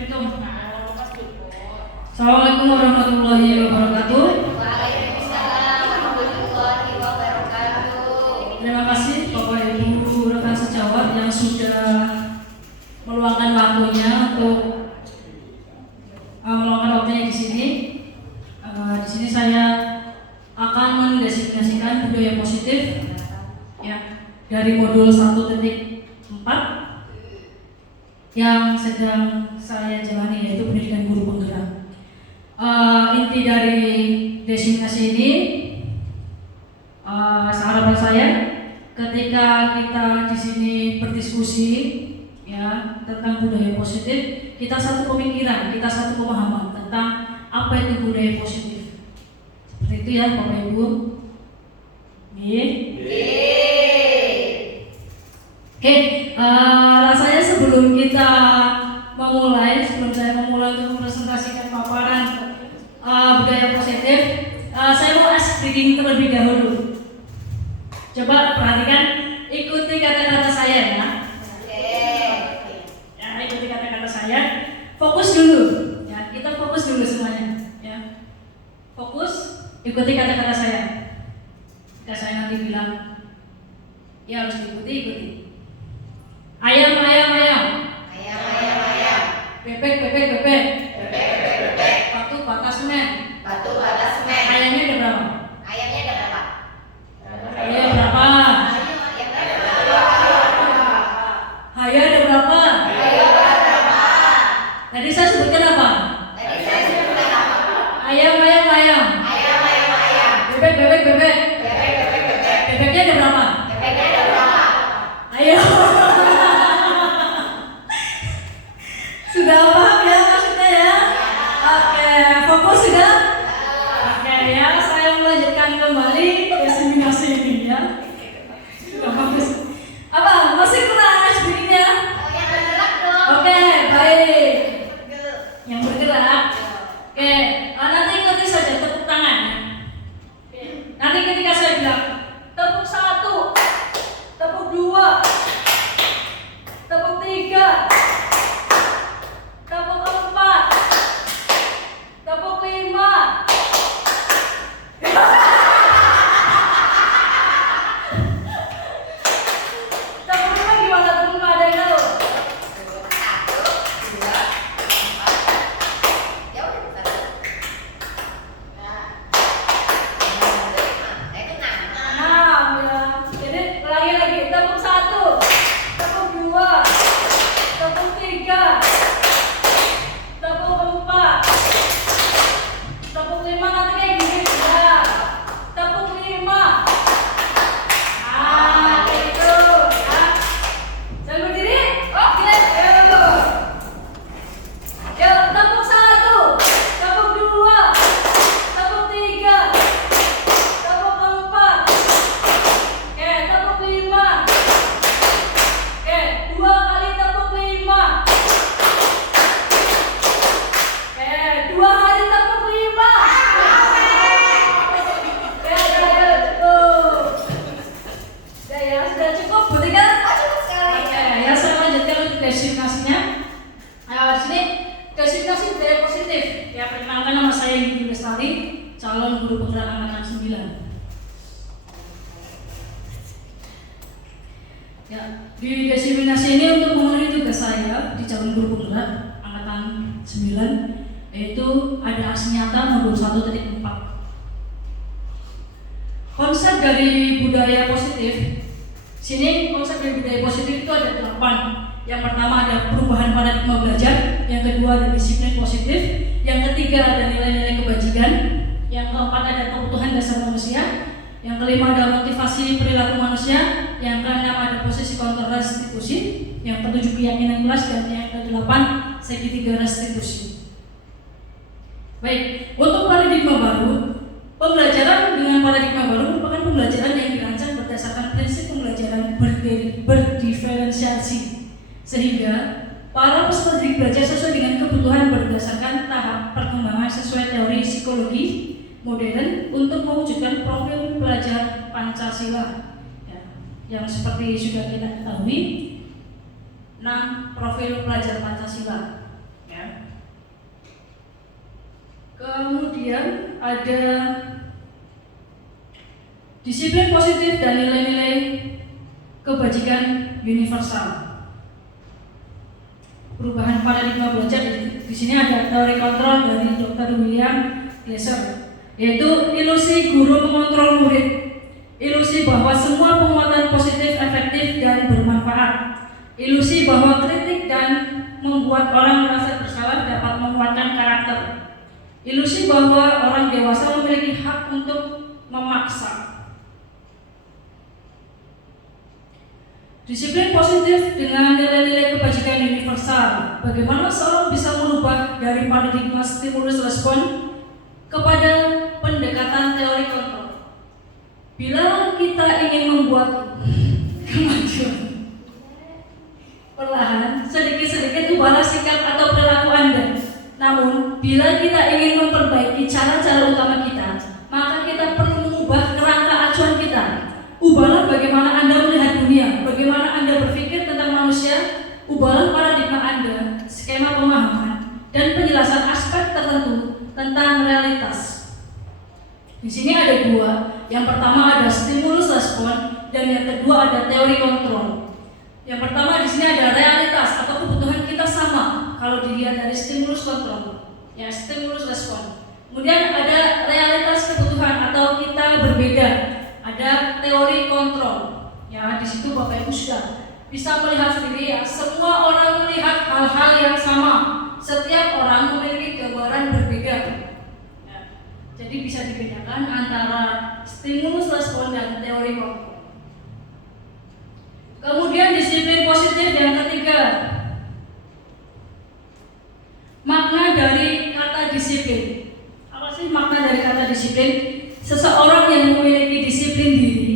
Assalamualaikum warahmatullahi wabarakatuh. Waalaikumsalam warahmatullahi wabarakatuh. Terima kasih Bapak Ibu rekan sejawat yang sudah meluangkan waktunya untuk di sini. Di sini saya akan mendesignasikan budaya positif ya dari modul 1.4 yang sedang saya jalani, yaitu pendidikan guru penggerak. Inti dari designasi ini, harapan saya ketika kita di sini berdiskusi ya tentang budaya positif, kita satu pemikiran, kita satu pemahaman tentang apa itu budaya positif. Seperti itu ya Bapak Ibu. Oke, rasanya sebelum saya memulai untuk mempresentasikan paparan budaya positif, saya mau ice breaking terlebih dahulu. Coba perhatikan, ikuti kata-kata saya ya. Ya, ikuti kata-kata saya. Fokus dulu, ya. Kita fokus dulu semuanya, ya. Fokus, ikuti kata-kata saya. Jika saya nanti bilang, ya harus ikuti. Ayam, ayam, ayam. Ayam, ayam, ayam. Bebek, bebek, bebek. Bebek, bebek, bebek. Batu, bata, semen. Batu, bata, semen. Ayamnya ada berapa? Ayamnya ada berapa? Ayam berapa? Ayamnya ada berapa? Haya ada berapa? Ayam ada berapa? Tadi saya sebutkan apa? Tadi saya sebutkan apa? Ayam, ayam, ayam. Ayam, ayam, ayam. Bebek, bebek, bebek. Bebek, bebek, bebek. Bebeknya ada berapa? Bebeknya ada berapa? Ayo. Sudah paham ya maksudnya ya? Oke, fokus sudah? Oke ya, saya melanjutkan kembali desiminasi ini ya. Sudah bagus. Apa? Masih kurang speakingnya? Yang bergerak dong. Oke, baik. Yang bergerak. Oke, nanti ikuti saja tepuk tangan ya. Nanti ketika saya bilang tepuk 1, tepuk 2, tepuk 3, tepuk 4, tepuk 5. Tepuk 5 gimana? Tepuk 5 ada yang tahu? 1, 2, 4. Ya udah bukan. Nah. Itu 6. 6 ya. Jadi ulangi lagi. Tepuk 1, tepuk 2, tepuk 3, tepuk 4, tepuk 5 nanti kayak gini ya. Tepuk 5. Kayak gitu ya. Saya berdiri. Oke, ayo. Yuk, tepuk 1, tepuk 2, tepuk 3, tepuk 4. Oke, tepuk 5. Oke, 2 kali tepuk 5. Oke, 2 hari tepuk 5. Oke, ya, cukup. Ya, sudah cukup, betul kan? Cukup sekali. Oke, ya saya lanjutkan untuk designasinya. Di sini designasi budaya positif. Ya, perkenalkan nama saya Yudi Lestari, calon guru penggerak angkatan 9. Ya, di designasi ini untuk memenuhi tugas saya di calon guru penggerak angkatan 9, yaitu ada aksi nyata modul 1.4. Konsep dari budaya positif, sini konsep dari budaya positif itu ada 8. Yang pertama ada perubahan paradigma belajar, yang kedua ada disiplin positif, yang ketiga ada nilai-nilai kebajikan, yang keempat ada kebutuhan dasar manusia, yang kelima ada motivasi perilaku manusia, yang keenam ada posisi kontrol restitusi, yang ketujuh keyakinan kelas, dan yang kedelapan segitiga restitusi. Baik, untuk paradigma baru, pembelajaran dengan paradigma baru merupakan pembelajaran yang dirancang berdasarkan prinsip pembelajaran berdiferensiasi, sehingga para peserta didik belajar sesuai dengan kebutuhan berdasarkan tahap perkembangan sesuai teori psikologi modern untuk mewujudkan profil pelajar Pancasila ya, yang seperti sudah kita ketahui 6 profil pelajar Pancasila ya. Kemudian ada disiplin positif dan nilai-nilai kebajikan universal. Perubahan paradigma belajar di sini ada teori kontrol dari Dr. William Glasser, yaitu ilusi guru mengontrol murid, ilusi bahwa semua penguatan positif efektif dan bermanfaat, ilusi bahwa kritik dan membuat orang merasa bersalah dapat menguatkan karakter, ilusi bahwa orang dewasa memiliki hak untuk memaksa. Disiplin positif dengan nilai-nilai kebajikan universal. Bagaimana seorang bisa merubah dari paradigma stimulus respon kepada pendekatan teori kontrol? Bila kita ingin membuat kemajuan perlahan, sedikit-sedikit ubahlah sikap atau perilaku Anda. Namun, bila kita ingin memperbaiki cara-cara utama kita, maka kita perlu mengubah kerangka acuan kita. Ubahlah bagaimana Anda melihat dunia, bagaimana Anda berpikir tentang manusia, ubahlah paradigma Anda, skema pemahaman, dan penjelasan aspek tertentu tentang realitas. Di sini ada dua. Yang pertama ada stimulus respon, dan yang kedua ada teori kontrol. Yang pertama di sini ada realitas atau kebutuhan kita sama kalau dilihat dari stimulus kontrol, ya stimulus respon. Kemudian ada realitas kebutuhan atau kita berbeda. Ada teori kontrol, ya di situ Bapak Ibu sudah bisa melihat sendiri ya, semua orang melihat hal-hal yang sama, setiap orang memiliki gambaran berbeda. Ya, jadi bisa dibedakan antara stimulus respon dan teori kontrol. Kemudian disiplin positif yang ketiga, makna dari kata disiplin. Apa sih makna dari kata disiplin? Seseorang yang memiliki disiplin diri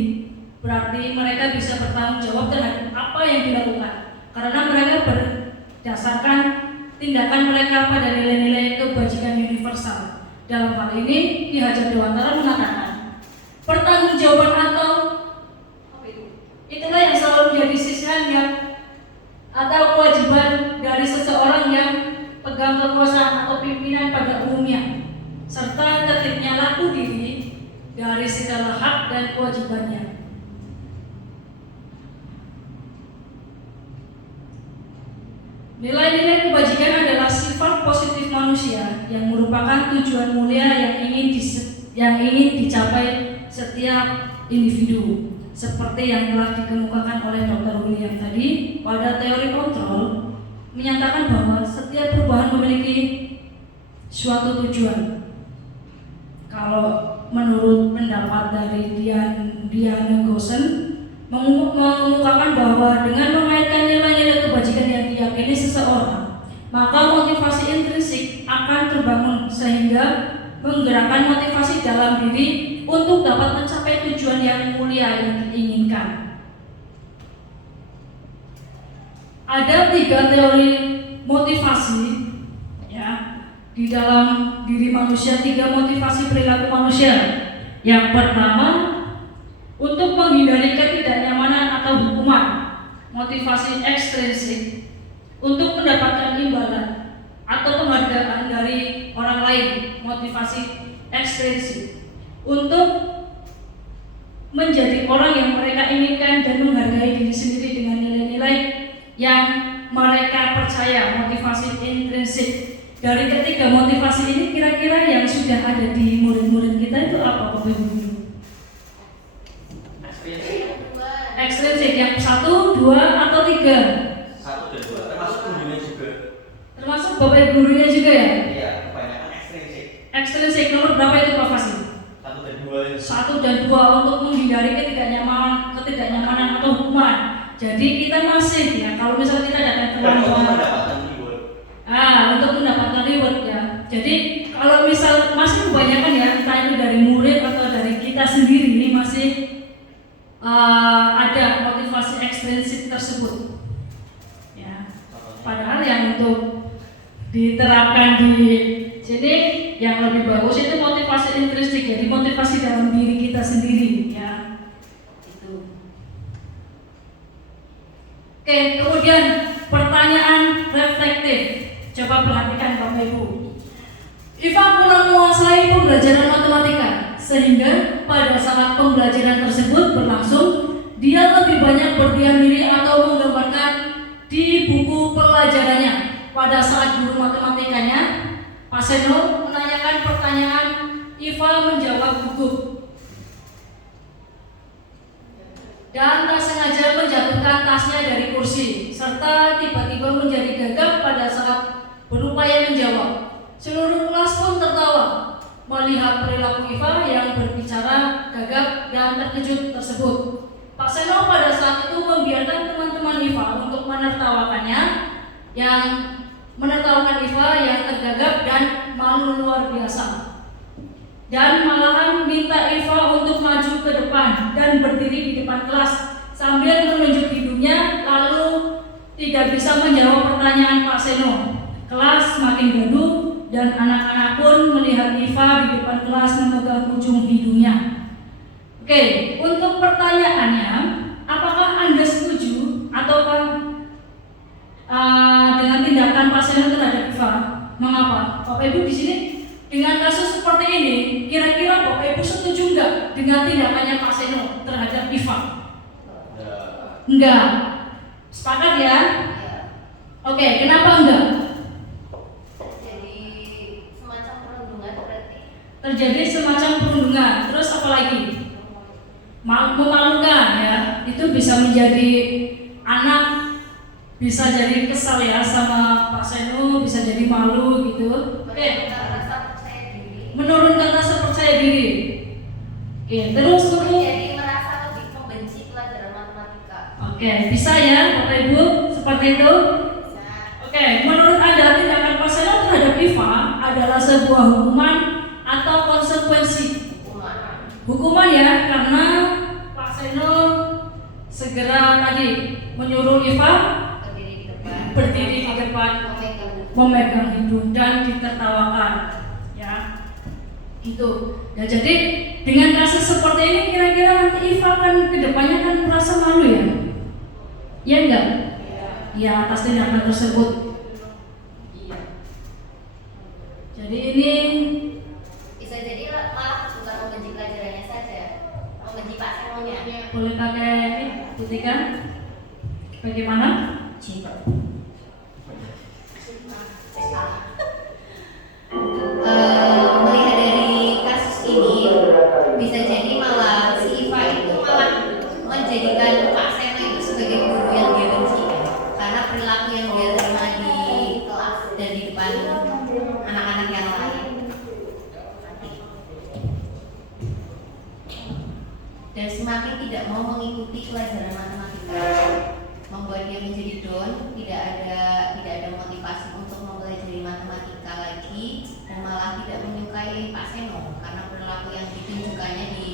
berarti mereka bisa bertanggung jawab terhadap apa yang dilakukan karena mereka berdasarkan tindakan mereka pada nilai-nilai kebajikan universal. Dalam hal ini Ki Hajar Dewantara mengatakan pertanggungjawaban atau itulah yang selalu menjadi sisihannya atau kewajiban dari seseorang yang pegang kekuasaan atau pimpinan pada umumnya, serta tertibnya laku diri dari segala hak dan kewajibannya. Nilai-nilai kebajikan adalah sifat positif manusia yang merupakan tujuan mulia yang ingin dicapai setiap individu. Seperti yang telah dikemukakan oleh Dr. William tadi, pada teori kontrol menyatakan bahwa setiap perubahan memiliki suatu tujuan. Kalau menurut pendapat dari Diana Gosen mengemukakan bahwa dengan mengaitkan nilai-nilai kebajikan yang diyakini seseorang, maka motivasi intrinsik akan terbangun sehingga menggerakkan motivasi dalam diri untuk dapat mencapai tujuan yang mulia yang diinginkan. Ada 3 teori motivasi ya di dalam diri manusia, 3 motivasi perilaku manusia. Yang pertama, untuk menghindari ketidaknyamanan atau hukuman, motivasi ekstrinsik. Untuk mendapatkan imbalan atau penghargaan dari orang lain, motivasi ekstrinsik. Untuk menjadi orang yang mereka inginkan dan menghargai diri sendiri dengan nilai-nilai yang mereka percaya, motivasi intrinsik. Dari ketiga motivasi ini kira-kira yang sudah ada di murid-murid kita itu apa Bapak Ibu? Ekstrinsik yang 1, 2 atau 3? 1 dan 2, termasuk gurunya juga. Termasuk Bapak Ibu gurunya juga ya? Iya, kebanyakan ekstrinsik. Ekstrinsik nomor berapa itu Pak Fasi? 1 dan 2. 1 dan 2 untuk menghindari ketidaknyamanan atau hukuman. Jadi kita masih ya, kalau misalnya kita datang ke kantor untuk mendapatkan reward ya. Jadi kalau misal masih kebanyakan ya, entah itu dari murid atau dari kita sendiri ini masih ada motivasi ekstrinsik tersebut. Ya. Padahal yang untuk diterapkan di sini yang lebih bagus itu motivasi intrinsik, jadi motivasi dalam diri kita sendiri ya. Itu. Oke, kemudian pertanyaan reflektif. Coba perhatikan Bapak Ibu. Iva kurang menguasai pembelajaran matematika, sehingga pada saat pembelajaran tersebut berlangsung, dia lebih banyak berdiam diri atau menggambarkan di buku pelajarannya. Pada saat guru matematikanya, Pak Seno menanyakan pertanyaan, Iva menjawab gugup dan tak sengaja menjatuhkan tasnya dari kursi, serta tiba-tiba menjadi gagap pada saat berupaya menjawab. Seluruh kelas pun tertawa melihat perilaku Iva yang berbicara gagap dan terkejut tersebut. Pak Seno pada saat itu membiarkan teman-teman Iva untuk menertawakan Iva yang tergagap dan malu luar biasa. Dan malahan minta Iva untuk maju ke depan dan berdiri di depan kelas sambil menunjuk hidungnya, lalu tidak bisa menjawab pertanyaan Pak Seno. Kelas makin gaduh dan anak-anak pun melihat Iva di depan kelas memegang ujung hidungnya. Oke, untuk pertanyaannya, apakah Anda setuju ataukah dengan tindakan Pak Seno terhadap Iva? Mengapa? Bapak Ibu di sini dengan kasus seperti ini, kira-kira Bapak Ibu setuju enggak dengan tindakannya Pak Seno terhadap Iva? Enggak. Sepakat ya? Oke, kenapa enggak? Terjadi semacam perundungan. Terus apa lagi? Memalukan ya. Itu bisa menjadi anak bisa jadi kesal ya sama Pak Seno, bisa jadi malu gitu. Oke. Menurunkan rasa percaya diri. Oke, terus jadi merasa lebih membenci pelajaran matematika. Oke, bisa ya Bapak Ibu seperti itu? Oke, menurut Anda tindakan Pak Seno terhadap Iva adalah sebuah hukuman atau konsekuensi? Hukuman ya, karena Pak Seno segera tadi menyuruh Iva berdiri di depan, memegang hidung dan ditertawakan ya. Itu ya, jadi dengan rasa seperti ini kira-kira nanti Iva kan kedepannya kan merasa malu ya? Ya enggak? Ya atas tindakan tersebut. Jadi ini bisa jadi malah bukan membenci pelajarannya saja, membenci Pak Senonya. boleh pakai ini buktikan bagaimana? Melihat dari kasus ini, bisa jadi malah si Iva itu malah menjadikan Pak Seno itu sebagai guru yang dia benci, karena perilaku yang dia terima di kelas dan di depan anak-anak yang lain. Dan semakin tidak mau mengikuti pelajaran matematika, membuat dia menjadi down, tidak ada motivasi untuk mempelajari matematika lagi, dan malah tidak menyukai Pak Seno karena perilaku yang ditunjukkannya di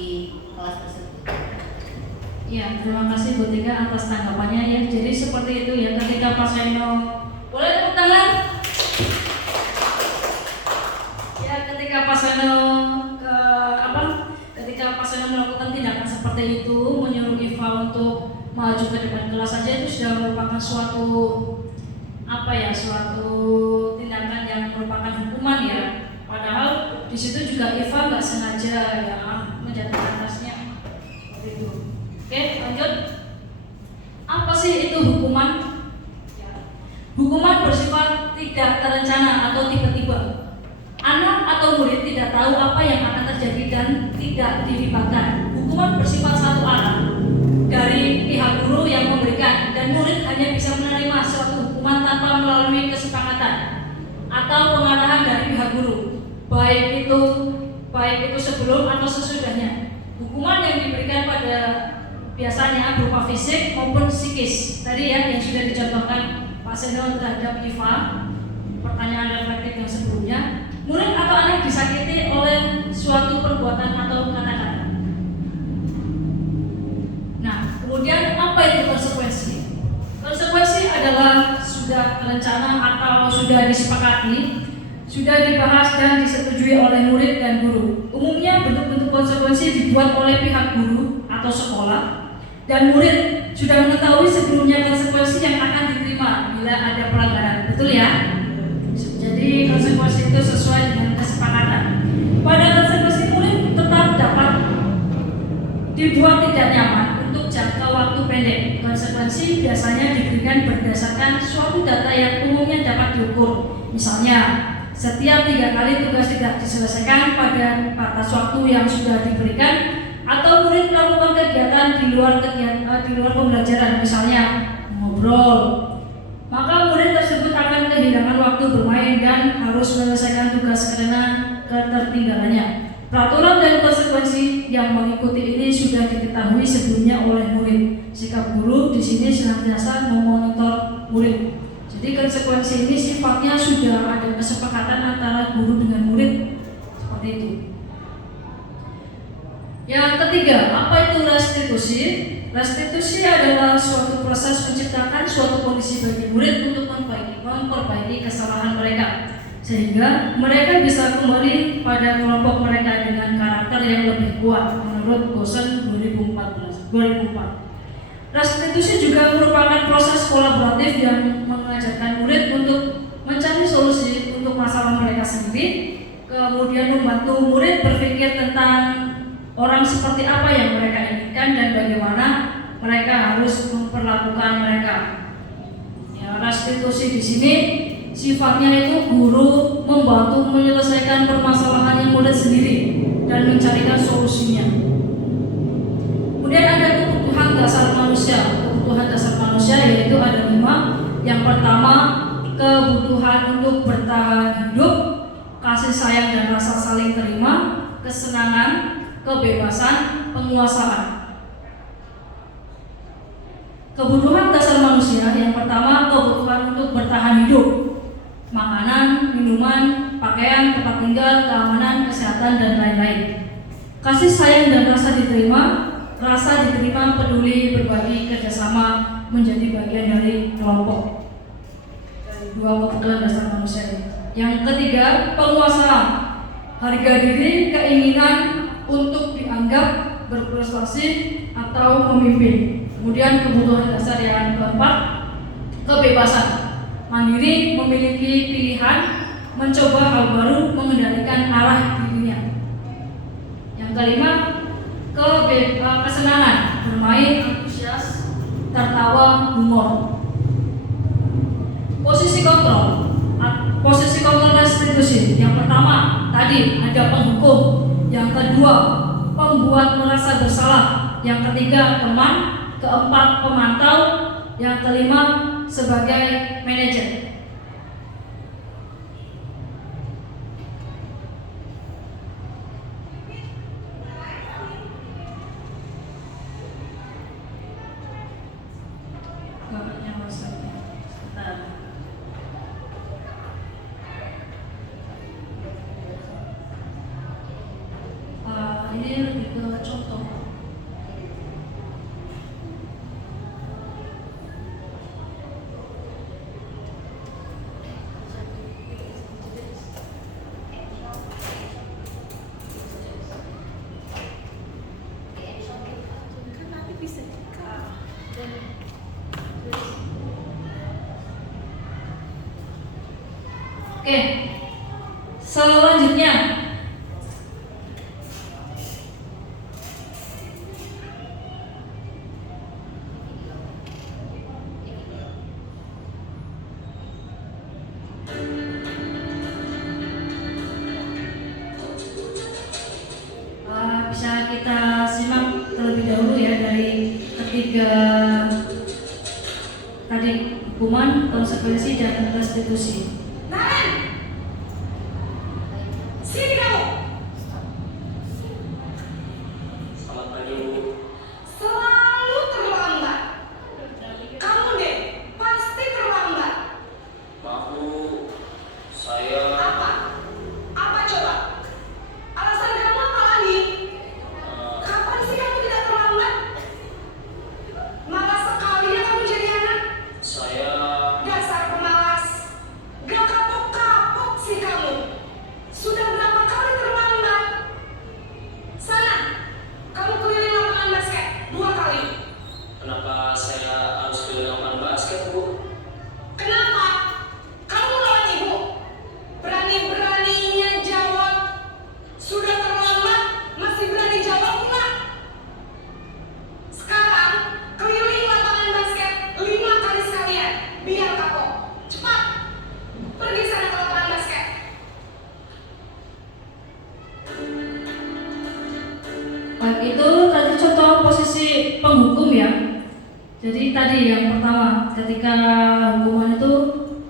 kelas tersebut. Ya, terima kasih Bu Tika atas tanggapannya ya. Jadi seperti itu ya, ketika Pak Seno, boleh tepuk tangan? Ya, ketika Pak Seno ketika Pak Seno melakukan tindakan seperti itu, menyuruh Iva untuk maju ke depan kelas saja, itu sudah merupakan suatu tindakan yang merupakan hukuman ya. Padahal di situ juga Iva nggak sengaja ya menjatuhkan tasnya seperti itu. Oke, lanjut. Apa sih itu hukuman? Hukuman bersifat tidak terencana atau tiba-tiba. Anak atau murid tidak tahu apa yang akan terjadi dan tidak dilibatkan. Hukuman bersifat satu arah dari pihak guru yang memberikan, dan murid hanya bisa menerima suatu hukuman tanpa melalui kesepakatan atau pengarahan dari pihak guru, baik itu sebelum atau sesudahnya. Hukuman yang diberikan pada biasanya berupa fisik maupun psikis. Tadi ya yang sudah dicontohkan Pak Seno terhadap Iva, pertanyaan reflektif yang sebelumnya. Murid atau anak disakiti oleh suatu perbuatan atau kata-kata. Nah, kemudian apa itu konsekuensi? Konsekuensi adalah sudah terencana atau sudah disepakati, sudah dibahas dan disetujui oleh murid dan guru. Umumnya bentuk-bentuk konsekuensi dibuat oleh pihak guru atau sekolah, dan murid sudah mengetahui sebelumnya konsekuensi yang akan diterima bila ada pelanggaran. Betul ya? Jadi konsekuensi itu sesuai dengan kesepakatan dibuat tidak nyaman untuk jangka waktu pendek. Konsekuensi biasanya diberikan berdasarkan suatu data yang umumnya dapat diukur. Misalnya, setiap 3 kali tugas tidak diselesaikan pada batas waktu yang sudah diberikan, atau murid melakukan kegiatan di luar pembelajaran, misalnya ngobrol, maka murid tersebut akan kehilangan waktu bermain dan harus menyelesaikan tugas karena ketertinggalannya. Peraturan dan konsekuensi yang mengikuti ini sudah diketahui sebelumnya oleh murid. Sikap guru di sini senantiasa memonitor murid. Jadi konsekuensi ini sifatnya sudah ada kesepakatan antara guru dengan murid, seperti itu. Yang ketiga, apa itu restitusi? Restitusi adalah suatu proses menciptakan suatu kondisi bagi murid untuk memperbaiki kesalahan mereka, sehingga mereka bisa kembali pada kelompok mereka dengan karakter yang lebih kuat menurut Gosen 2004. Restitusi juga merupakan proses kolaboratif yang mengajarkan murid untuk mencari solusi untuk masalah mereka sendiri, kemudian membantu murid berpikir tentang orang seperti apa yang mereka inginkan dan bagaimana mereka harus memperlakukan mereka. Ya, restitusi di sini sifatnya itu guru membantu menyelesaikan permasalahan yang murid sendiri dan mencarikan solusinya. Kemudian ada kebutuhan dasar manusia. Kebutuhan dasar manusia yaitu ada 5. Yang pertama, kebutuhan untuk bertahan hidup, kasih sayang dan rasa saling terima, kesenangan, kebebasan, penguasaan. Kebutuhan dasar manusia yang pertama, kebutuhan untuk bertahan hidup, makanan, minuman, pakaian, tempat tinggal, keamanan, kesehatan, dan lain-lain. Kasih sayang dan rasa diterima, peduli, berbagi, kerjasama, menjadi bagian dari kelompok. Dari 2 kebutuhan dasar manusia ini. Yang ketiga, penguasaan, harga diri, keinginan untuk dianggap berprestasi atau memimpin. Kemudian kebutuhan dasar yang keempat, kebebasan, mandiri, memiliki pilihan, mencoba hal baru, mengendalikan arah dirinya. Yang kelima, kesenangan, bermain, antusias, tertawa, humor. Posisi kontrol restitusi. Yang pertama tadi ada penghukum, yang kedua pembuat merasa bersalah, yang ketiga teman, keempat pemantau, yang kelima sebagai manajer. Ini lebih ke contoh. Oke, selanjutnya bisa kita simak terlebih dahulu ya dari ketiga tadi, hukuman, konsekuensi, dan restitusi. Sini kamu. Selamat pagi, Bu. Selalu terlambat. Kamu deh pasti terlambat. Maaf, Bu. Saya Apa? Apa coba? Alasan kamu apa lagi? Kapan sih kamu tidak terlambat? Malas sekali ya kamu jadi anak. saya Dasar pemalas. Gak Baik, itu tadi contoh posisi penghukum ya. Jadi tadi yang pertama, ketika hukuman itu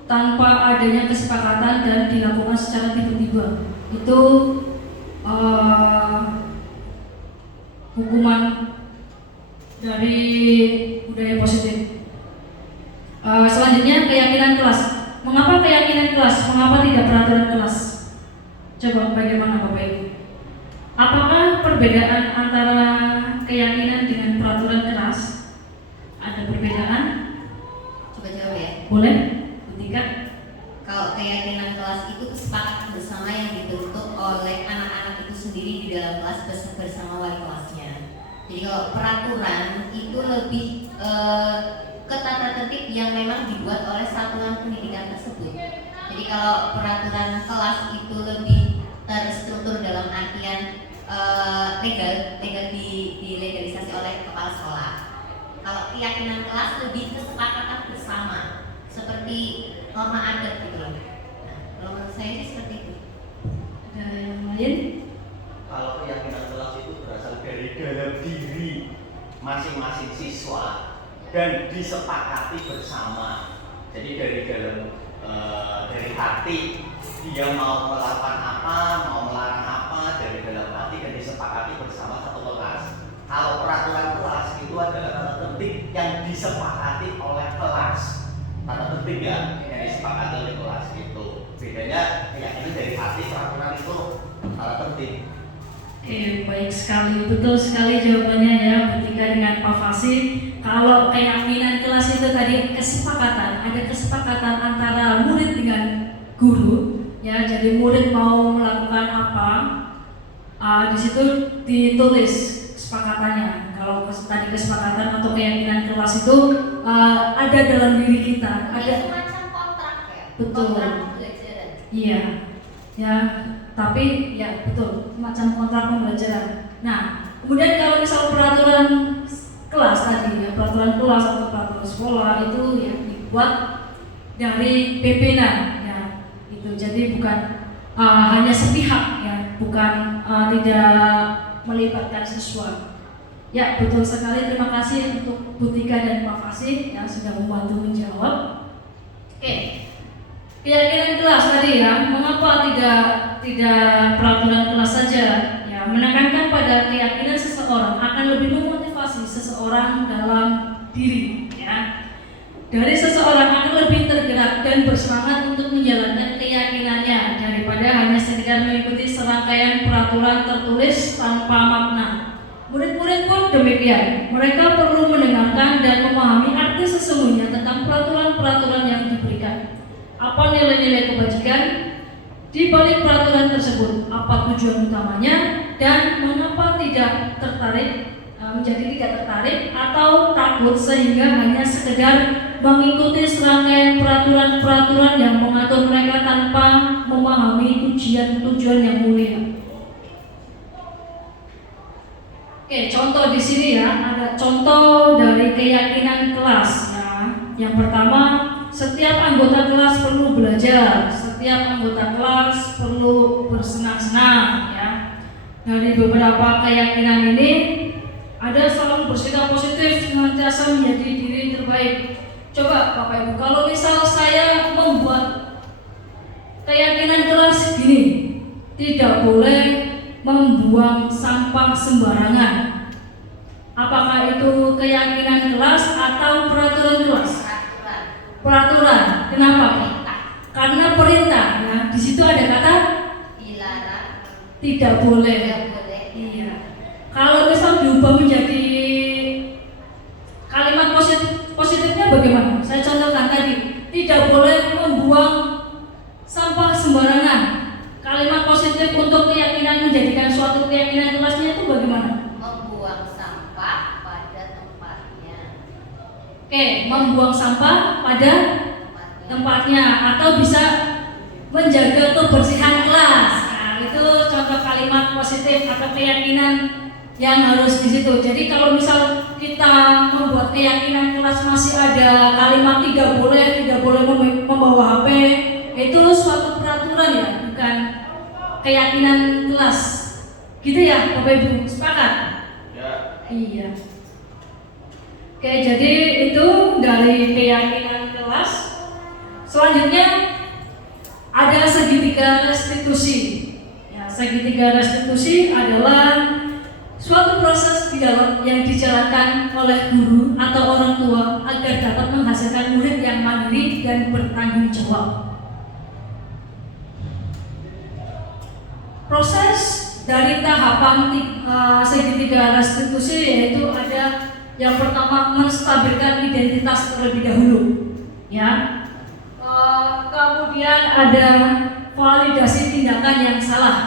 tanpa adanya kesepakatan dan dilakukan secara tiba-tiba, itu hukuman dari budaya positif. Selanjutnya keyakinan kelas. Mengapa keyakinan kelas? Mengapa tidak peraturan kelas? Coba bagaimana Bapak Ibu? Apakah perbedaan antara keyakinan dengan peraturan kelas? Ada perbedaan? Coba jawab ya. Boleh? Ketika Kalau keyakinan kelas itu kesepakatan bersama yang dibentuk oleh anak-anak itu sendiri di dalam kelas bersama wali kelasnya. Jadi kalau peraturan itu lebih ke tata tertib yang memang dibuat oleh satuan pendidikan tersebut. Jadi kalau peraturan kelas itu lebih terstruktur dalam artian legal dilegalisasi oleh kepala sekolah. Kalau keyakinan kelas lebih kesepakatan bersama, seperti norma adat gitu loh. Nah, kalau menurut saya sih seperti itu. ada yang lain? Kalau keyakinan kelas itu berasal dari dalam diri masing-masing siswa dan disepakati bersama. Jadi dari hati dia mau melakukan apa, mau melarang apa, dari dalam hati dan disepakati bersama satu kelas. Kalau peraturan kelas itu adalah tata tertib yang disepakati oleh kelas. Tata tertib ya yang disepakati oleh kelas itu. Bedanya keyakinan dari hati, peraturan itu tata tertib. Oke, baik sekali, betul sekali jawabannya ya, ketika dengan Pak Fasih. Kalau keyakinan kelas itu tadi kesepakatan, ada kesepakatan antara murid dengan guru, ya. Jadi murid mau melakukan apa, di situ ditulis kesepakatannya. Kalau tadi kesepakatan atau keyakinan kelas itu ada dalam diri kita, ada semacam kontrak ya. Betul. Kontrak pembelajaran. Iya, ya, tapi ya betul, macam kontrak pembelajaran. Nah, kemudian kalau misal peraturan kelas tadi ya, peraturan kelas atau peraturan sekolah itu ya dibuat dari pimpinan ya, itu jadi bukan hanya sepihak ya, bukan tidak melibatkan siswa. Ya, betul sekali. Terima kasih untuk Bu Tika dan Pak Fasih yang sudah membantu menjawab. Oke. Keyakinan kelas tadi ya, mengapa tidak peraturan kelas saja? Ya, menekankan pada keyakinan seseorang akan lebih memotivasi seseorang dalam diri. Ya, dari seseorang akan lebih tergerak dan bersemangat untuk menjalankan keyakinannya daripada hanya sekedar mengikuti serangkaian peraturan tertulis tanpa makna. Murid-murid pun demikian. Mereka perlu mendengarkan dan memahami arti sesungguhnya tentang peraturan-peraturan yang diberikan. Apa nilai-nilai kebajikan di balik peraturan tersebut? Apa tujuan utamanya dan mengapa tidak tertarik, menjadi tidak tertarik atau takut sehingga hanya sekedar mengikuti serangkaian peraturan-peraturan yang mengatur mereka tanpa memahami tujuan yang mulia. Oke, contoh di sini ya, ada contoh dari keyakinan kelas ya. Yang pertama, setiap anggota kelas perlu belajar, setiap anggota kelas perlu bersenang-senang ya. Dari beberapa keyakinan ini ada selalu bersikap positif, senantiasa menjadi diri terbaik. Coba Bapak Ibu, kalau misal saya membuat keyakinan kelas gini, tidak boleh membuang sampah sembarangan. Apakah itu keyakinan kelas atau peraturan kelas? Peraturan. Kenapa? Karena perintah. Ya, di situ ada kata Dilarang. tidak boleh. Tidak boleh. Iya. Kalau misal diubah menjadi kalimat positifnya bagaimana? Saya contohkan tadi, tidak boleh membuang sampah sembarangan. Kalimat positif untuk keyakinan menjadikan suatu keyakinan kelasnya itu bagaimana? Membuang sampah pada tempatnya. Oke, membuang sampah pada tempatnya atau bisa menjaga kebersihan kelas. Nah, itu contoh kalimat positif atau keyakinan yang harus di situ. Jadi kalau misal kita membuat keyakinan kelas masih ada kalimat tidak boleh membawa HP, itu suatu peraturan ya, bukan keyakinan kelas. Gitu ya, Bapak Ibu, sepakat? Iya. Oke, jadi itu dari keyakinan kelas. Selanjutnya ada segitiga restitusi. Ya, segitiga restitusi adalah suatu proses dialog yang dijalankan oleh guru atau orang tua agar dapat menghasilkan murid yang mandiri dan bertanggung jawab. Proses dari tahapan segitiga restitusi yaitu ada yang pertama menstabilkan identitas terlebih dahulu, ya. Kemudian ada validasi tindakan yang salah.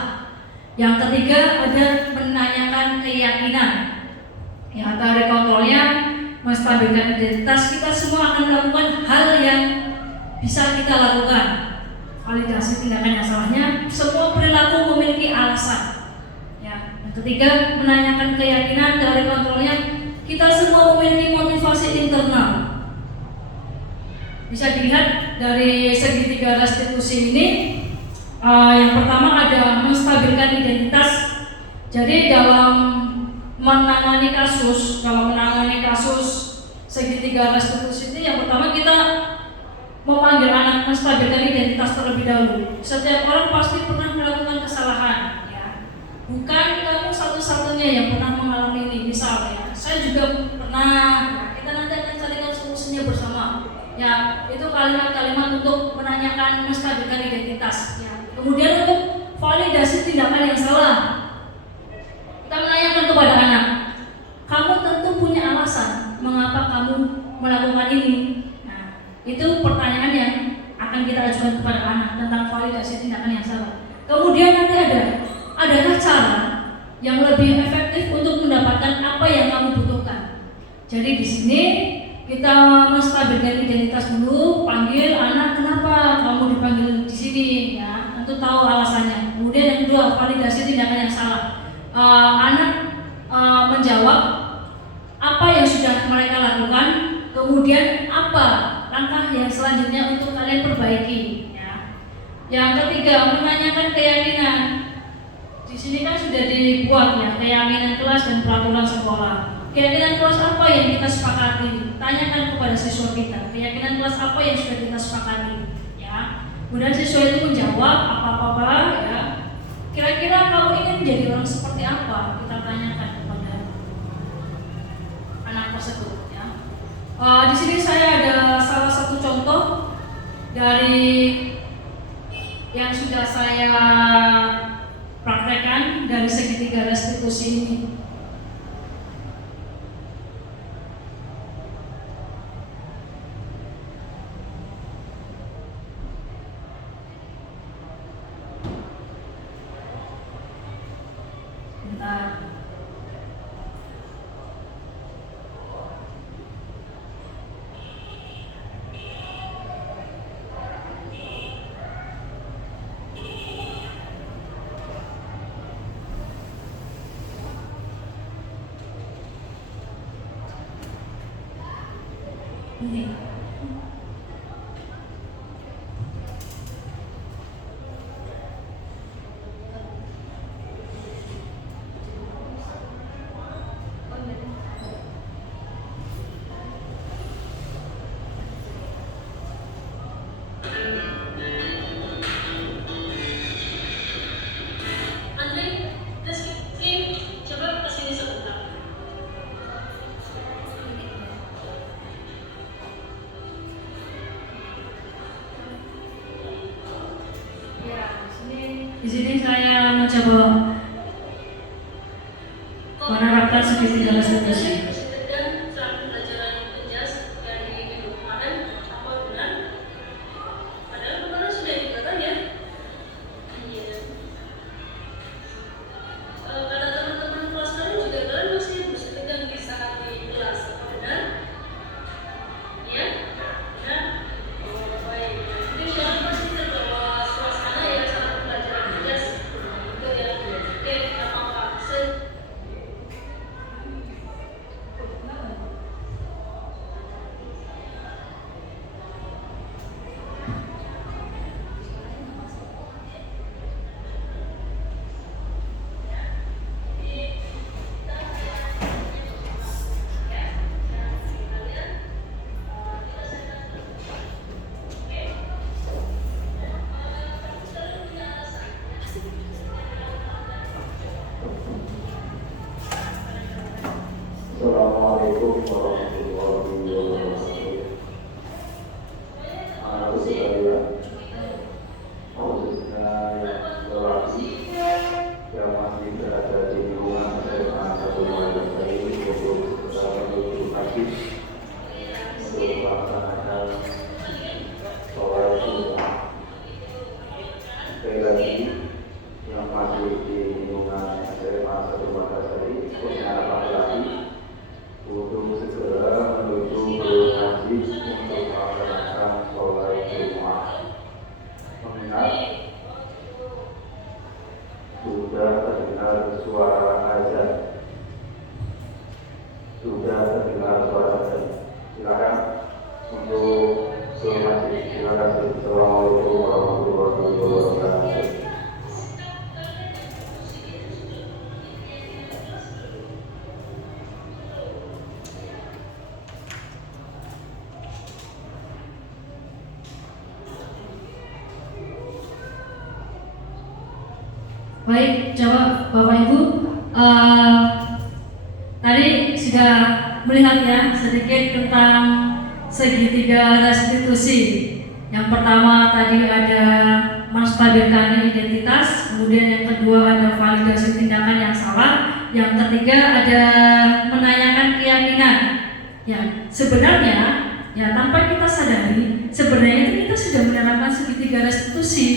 Yang ketiga ada menanyakan keyakinan. Ya, dari kontrolnya menstabilkan identitas, kita semua akan melakukan hal yang bisa kita lakukan. Validasi tindakan yang salahnya, semua perilaku memiliki alasan. Ya, yang ketiga menanyakan keyakinan, dari kontrolnya kita semua memiliki motivasi internal. Bisa dilihat dari segitiga restitusi ini. Yang pertama ada menstabilkan identitas. Jadi dalam menangani kasus segitiga restitusi ini, yang pertama kita memanggil anak menstabilkan identitas terlebih dahulu. Setiap orang pasti pernah melakukan kesalahan, ya. Bukan kamu satu-satunya yang pernah mengalami ini. Misalnya, saya juga pernah. Kita nanti akan carikan solusinya bersama. Ya, itu kalimat-kalimat untuk menanyakan menstabilkan identitas. Ya. Kemudian untuk validasi tindakan yang salah, kita menanyakan kepada anak, kamu tentu punya alasan mengapa kamu melakukan ini. Nah, itu pertanyaan yang akan kita ajukan kepada anak tentang validasi tindakan yang salah. Kemudian nanti adakah cara yang lebih efektif untuk mendapatkan apa yang kamu butuhkan. Jadi di sini kita menstabilkan identitas dulu, panggil anak, kenapa kamu dipanggil di sini, ya. Tentu tahu alasannya. Kemudian yang kedua, validasi tindakan yang salah. Anak menjawab apa yang sudah mereka lakukan, kemudian apa langkah yang selanjutnya untuk kalian perbaiki. Ya. Yang ketiga, menanyakan keyakinan. Di sini kan sudah dibuat, ya, keyakinan kelas dan peraturan sekolah. Keyakinan kelas apa yang kita sepakati? Tanyakan kepada siswa kita. Keyakinan kelas apa yang sudah kita sepakati? Ya. Kemudian siswa itu menjawab apa-apa, ya. Kira-kira kamu ingin menjadi orang seperti apa? Kita tanyakan kepada anak tersebut, ya. Di sini saya ada salah satu contoh dari yang sudah saya praktekkan dari segitiga restitusi ini. Di sini saya mencoba menerapkan segitiga restitusi. Assalamualaikum warahmatullahi wabarakatuh. Anak sekalian, khususnya yang lelaki yang masih berada di lingkungan SMA 1 Malaysia ini untuk menuju hadis untuk melaksanakan sholat Jumat. Sekali lagi, yang masih di lingkungan SMA 1 Malaysia ini khususnya anak laki-laki untuk segera menuju ke haji untuk melaksanakan sholat Jumat. Mengingat sudah terdengar suara azan. Silakan untuk ke masjid. Terima kasih. Assalamualaikum warahmatullahi wabarakatuh. Baik, jawab Bapak Ibu. Tadi sudah melihat ya sedikit tentang segitiga restitusi. Yang pertama tadi ada menstabilkan identitas, kemudian yang kedua ada validasi tindakan yang salah, yang ketiga ada menanyakan keyakinan. Ya, sebenarnya ya tanpa kita sadari, sebenarnya itu kita sudah menerapkan segitiga restitusi.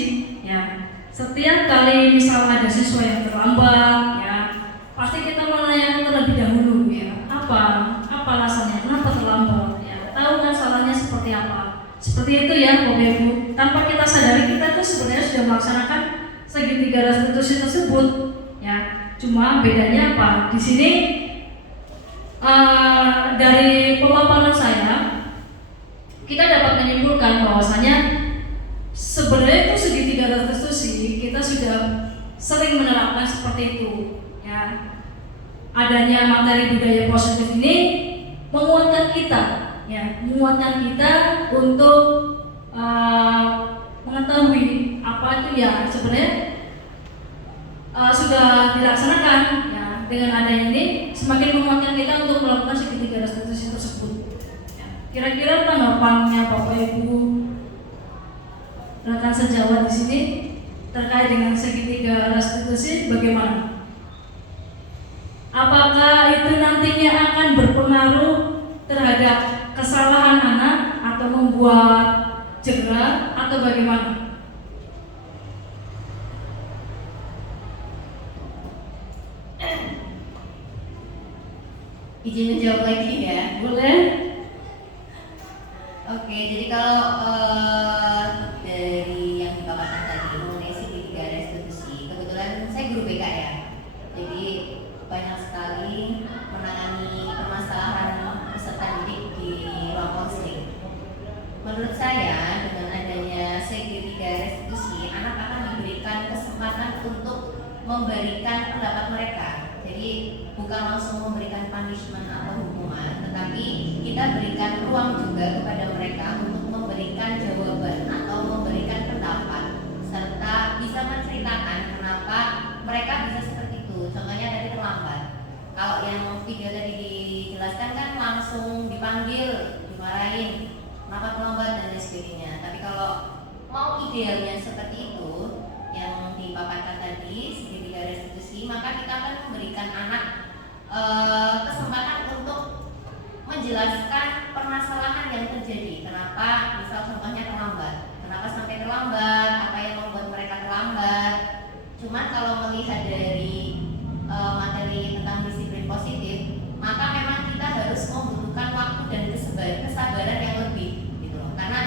Ya, setiap kali misal ada siswa yang terlambat, ya pasti kita menanyakan terlebih dahulu, ya apa alasannya, kenapa terlambat, ya tahu kan salahnya seperti apa. Seperti itu ya Bapak Ibu. Tanpa kita sadari kita tuh sebenarnya sudah melaksanakan segitiga restitusi tersebut, ya. Cuma bedanya apa? Di sini dari pemaparan saya kita dapat menyimpulkan bahwasanya sebenarnya itu segitiga restitusi kita sudah sering menerapkan seperti itu, ya. Adanya materi budaya positif ini menguatkan kita, ya, menguatkan kita untuk mengetahui apa itu ya sebenarnya sudah dilaksanakan, ya. Dengan adanya ini semakin menguatkan kita untuk melakukan segitiga restitusi tersebut. Ya. Kira-kira tanggapannya Bapak Ibu rekan sejawat di sini terkait dengan segitiga restitusi bagaimana? Apakah itu nantinya akan berpengaruh terhadap kesalahan anak atau membuat jera atau bagaimana? Izin menjawab lagi ya. Boleh? Oke, jadi kalau dari yang dipaparkan tadi mengenai segitiga restitusi, kebetulan saya guru BK ya, jadi banyak sekali menangani permasalahan peserta didik di ruang konseling. Menurut saya dengan adanya segitiga restitusi, anak akan diberikan kesempatan untuk memberikan pendapat mereka. Jadi bukan langsung memberikan punishment atau hukuman, tetapi kita berikan ruang juga kepada mereka untuk memberikan jawaban atau memberikan pendapat serta bisa menceritakan kenapa mereka bisa seperti itu. Contohnya tadi terlambat. Kalau yang video tadi dijelaskan kan langsung dipanggil, dimarahin, kenapa terlambat dan lain sebagainya. Tapi kalau mau idealnya seperti itu yang dipaparkan tadi segitiga restitusi, maka kita akan memberikan anak kesempatan untuk menjelaskan permasalahan yang terjadi. Kenapa misal contohnya terlambat, kenapa sampai terlambat, apa yang membuat mereka terlambat. Cuman kalau melihat dari materi tentang disiplin positif, maka memang kita harus membutuhkan waktu dan kesabaran yang lebih gitu loh. Karena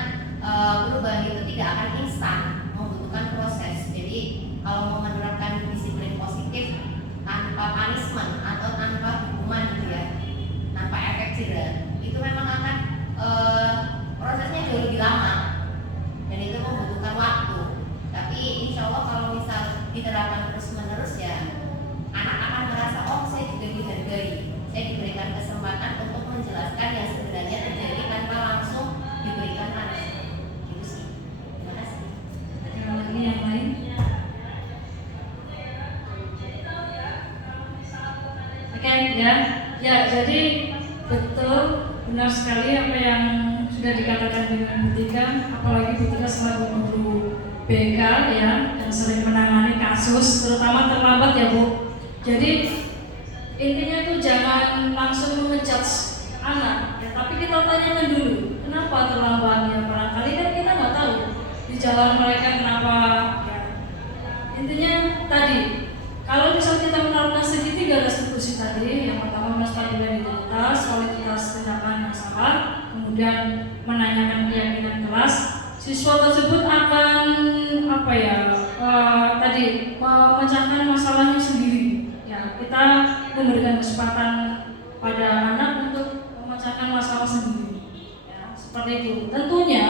perubahan itu tidak akan instan, membutuhkan proses. Jadi kalau mau menerapkan disiplin positif tanpa punishment atau tanpa hukuman gitu ya, tanpa efek jera, itu memang akan prosesnya jauh lebih lama dan itu membutuhkan waktu. Tapi insya Allah kalau misal diterapkan terus menerus ya, anak akan merasa oh saya juga dihargai, saya diberikan kesempatan untuk menjelaskan yang sebenarnya terjadi tanpa langsung diberikan punishment. Gitu sih. Terima kasih. Ada lagi yang lain? Oke, ya, jadi betul, benar sekali apa yang sudah dikatakan dengan Bu Tika, apalagi Bu Tika selaku guru BK ya, yang sering menangani kasus, terutama terlambat ya Bu. Jadi intinya itu jangan langsung mengejudge anak, ya, tapi kita tanyakan dulu, kenapa terlambat ya, barangkali kan kita nggak tahu di jalan mereka kenapa. Ya. Intinya tadi, kalau misal kita menerapkan segitiga restitusi tadi, yang pertama menstabilitas, kualitas tindakan yang salah, kemudian menanyakan keyakinan kelas, siswa tersebut akan tadi memecahkan masalahnya sendiri. Ya, kita memberikan kesempatan pada anak untuk memecahkan masalah sendiri. Ya, seperti itu. Tentunya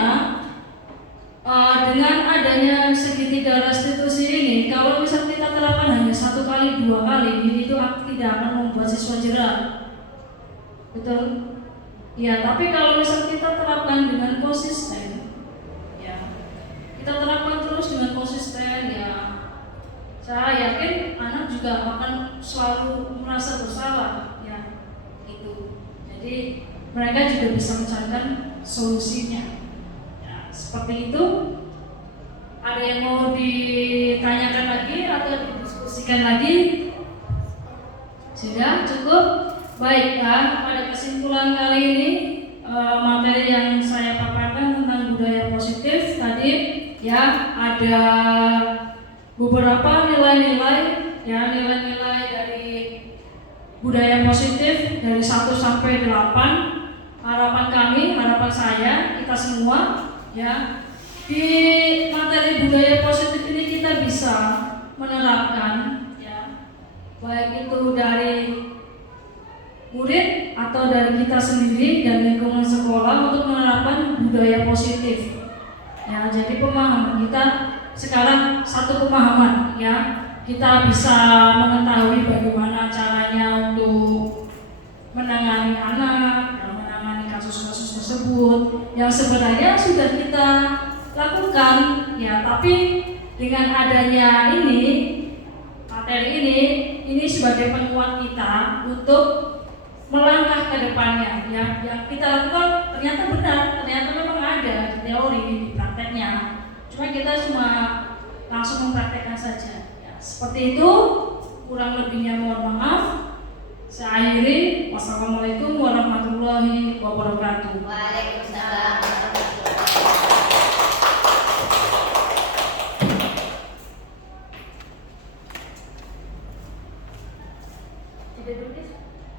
dengan adanya segitiga restitusi ini, kalau misal kita terapkan hanya 1 kali, 2 kali, itu tidak akan membuat siswa jerah. Betul? Ya, tapi kalau misal kita terapkan dengan konsisten, ya, kita terapkan terus dengan konsisten, ya, saya yakin anak juga akan selalu merasa bersalah, ya, gitu. Jadi mereka juga bisa mencarikan solusinya. Seperti itu. Ada yang mau ditanyakan lagi atau didiskusikan lagi? Sudah cukup? Baik, pada kesimpulan kali ini materi yang saya paparkan tentang budaya positif tadi, ya, ada beberapa nilai-nilai, ya, nilai-nilai dari budaya positif dari 1 sampai 8. Harapan kami, harapan saya, kita semua, ya, di materi budaya positif ini kita bisa menerapkan, ya, baik itu dari murid atau dari kita sendiri dan lingkungan sekolah untuk menerapkan budaya positif. Ya, jadi pemahaman kita sekarang satu pemahaman, ya, kita bisa mengetahui bagaimana caranya untuk menangani anak, menangani kasus-kasus tersebut yang sebenarnya sudah kita lakukan, ya, tapi dengan adanya ini materi ini sebagai penguat kita untuk melangkah ke depannya, ya, yang kita lakukan ternyata benar, ternyata memang ada di teori, di prakteknya, cuma kita cuma langsung mempraktekkan saja, ya. Seperti itu, kurang lebihnya mohon maaf. Saya akhiri. Wassalamualaikum warahmatullahi wabarakatuh. Waalaikumsalam.